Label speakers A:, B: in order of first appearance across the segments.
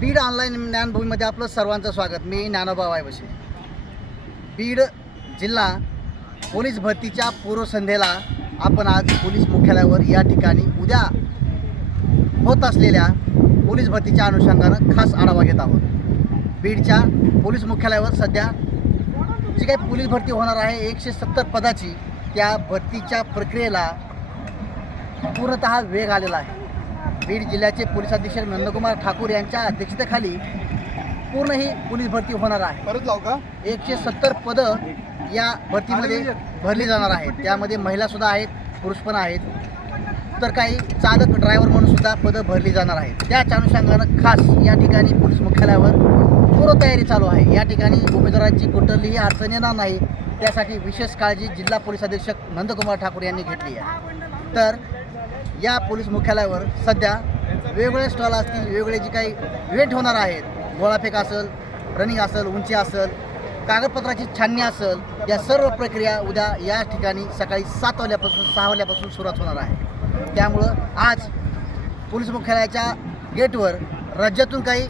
A: Beed online ज्ञानभूमीमध्ये आपलं सर्वांचं स्वागत. मी ज्ञानोबा वायवशी बीड जिल्हा पोलीस भरतीच्या पूर्वसंध्येला आपण आज पोलीस मुख्यालयावर या ठिकाणी उद्या होत असलेल्या पोलीस भरतीच्या अनुषंगानं खास आढावा घेत आहोत. बीडच्या पोलीस मुख्यालयावर सध्या जी काही पोलीस भरती होणार आहे एकशे सत्तर पदाची त्या भरतीच्या प्रक्रियेला पूर्णतः वेग आलेला आहे. बीड जिल्ह्याचे पोलीस अधीक्षक नंदकुमार ठाकूर यांच्या अध्यक्षतेखाली पूर्ण ही पोलीस भरती होणार आहे.
B: परत जाऊ का?
A: एकशे सत्तर पदं या भरतीमध्ये भरली जाणार आहेत. त्यामध्ये महिलासुद्धा आहेत पुरुष पण आहेत. तर काही चालक ड्रायव्हर म्हणून सुद्धा पदं भरली जाणार आहेत. त्याच अनुषंगानं खास या ठिकाणी पोलीस मुख्यालयावर पूर्वतयारी चालू आहे. या ठिकाणी उमेदवारांची कुठलीही अडचण येणार नाही. त्यासाठी विशेष काळजी जिल्हा पोलीस अधीक्षक नंदकुमार ठाकूर यांनी घेतली आहे. तर या पोलीस मुख्यालयावर सध्या वेगवेगळे स्टॉल असतील वेगवेगळे जे काही इव्हेंट होणार आहेत गोळाफेक असेल रनिंग असेल उंची असेल कागदपत्राची छाननी असेल या सर्व प्रक्रिया उद्या या ठिकाणी सकाळी सात वाजल्यापासून सहा वाजल्यापासून सुरुवात होणार आहे. त्यामुळं आज पोलीस मुख्यालयाच्या गेटवर राज्यातून काही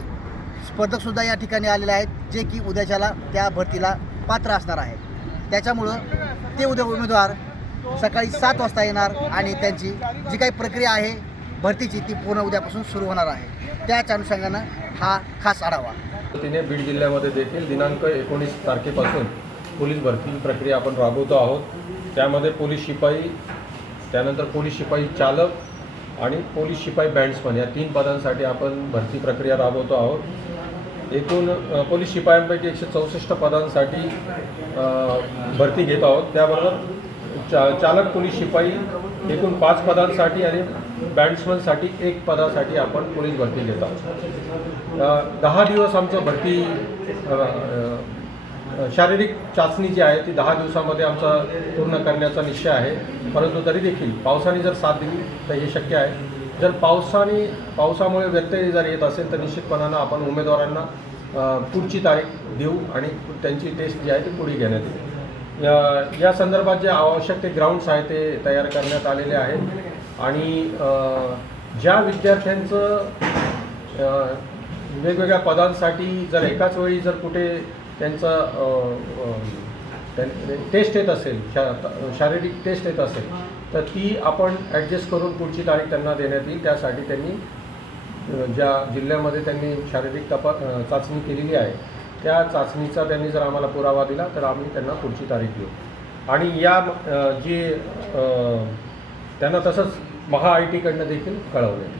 A: स्पर्धकसुद्धा या ठिकाणी आलेले आहेत जे की उद्याच्याला त्या भरतीला पात्र असणार आहेत. त्याच्यामुळं ते उद्या उमेदवार सकाळी सात वाजता येणार आणि त्यांची जी काही प्रक्रिया आहे भरतीची ती पूर्ण उद्यापासून सुरू होणार आहे. त्याच अनुषंगानं हा खास आढावा.
C: तिने बीड जिल्ह्यामध्ये देखील दिनांक एकोणीस तारखेपासून पोलीस भरती प्रक्रिया आपण राबवतो आहोत. त्यामध्ये पोलीस शिपाई त्यानंतर पोलीस शिपाई चालक आणि पोलीस शिपाई बँड्समन या तीन पदांसाठी आपण भरती प्रक्रिया राबवतो आहोत. एकूण पोलीस शिपायांपैकी एकशे चौसष्ट पदांसाठी भरती घेत आहोत. त्याबरोबर चा चालक पोलीस शिपाई एकूण पाच पदांसाठी आणि बँड्समनसाठी एक पदासाठी आपण पोलीस भरती घेत आहोत. दहा दिवस आमचं भरती शारीरिक चाचणी जी आहे ती दहा दिवसामध्ये आमचा पूर्ण करण्याचा निश्चय आहे. परंतु तरी देखील पावसाने जर साथ दिली तर हे शक्य आहे. जर पावसाने पावसामुळे व्यत्यय जर येत असेल तर निश्चितपणानं आपण उमेदवारांना पुढची तारीख देऊ आणि त्यांची टेस्ट जी आहे ती पुढे घेण्यात येईल. या या संदर्भात जे आवश्यक ते ग्राउंड्स आहेत ते तयार करण्यात आलेले आहेत. आणि ज्या विद्यार्थ्यांचं वेगवेगळ्या पदांसाठी जर एकाच वेळी जर कुठे त्यांचं त्यां- टेस्ट येत असेल शा शारीरिक टेस्ट येत असेल तर ती आपण ॲडजस्ट करून पुढची तारीख त्यांना देण्यात येईल. त्यासाठी त्यांनी ज्या जिल्ह्यामध्ये त्यांनी शारीरिक तपा चाचणी केलेली आहे त्या चाचणीचा त्यांनी जर आम्हाला पुरावा दिला तर आम्ही त्यांना पुढची तारीख देऊ. आणि या जे त्यांना तसंच महा आय टीकडनं देखील कळवलं.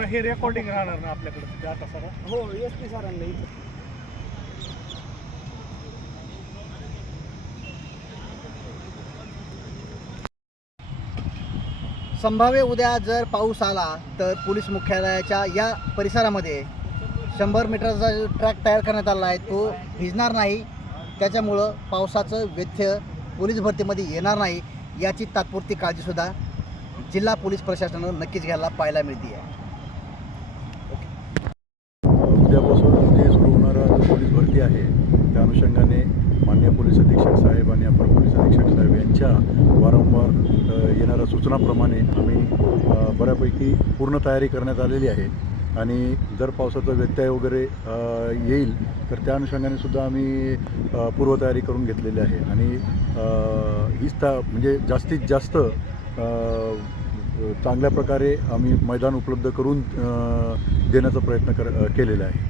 B: पुन्हा हे रेकॉर्डिंग राहणार ना आपल्याकडे आता सगळं?
A: हो एस पी सरांना संभाव्य उद्या जर पाऊस आला तर पोलीस मुख्यालयाच्या या परिसरामध्ये शंभर मीटरचा जो ट्रॅक तयार करण्यात आला आहे. तो भिजणार नाही. त्याच्यामुळं पावसाचं व्यथ्य पोलीस भरतीमध्ये येणार नाही. याची तात्पुरती काळजीसुद्धा जिल्हा पोलीस प्रशासनानं नक्कीच घ्यायला पाहायला मिळते आहे
D: उद्यापासून जे सुरू होणारं जो पोलीस भरती आहे. त्या अनुषंगाने माननीय पोलीस अधीक्षक साहेब आणि अपर पोलीस अधीक्षक साहेब यांच्या वारंवार येणाऱ्या सूचनाप्रमाणे आम्ही बऱ्यापैकी पूर्ण तयारी करण्यात आलेली आहे. आणि जर पावसाचा व्यत्यय वगैरे येईल तर त्या अनुषंगाने सुद्धा आम्ही पूर्वतयारी करून घेतलेली आहे. आणि हीच त्या म्हणजे जास्तीत जास्त चांगल्या प्रकारे आम्ही मैदान उपलब्ध करून देण्याचा प्रयत्न कर केलेला आहे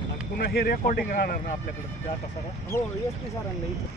B: आणि पुन्हा हे रेकॉर्डिंग राहणार ना आपल्याकडे त्या सर
E: हो एस पी सरांना इथं.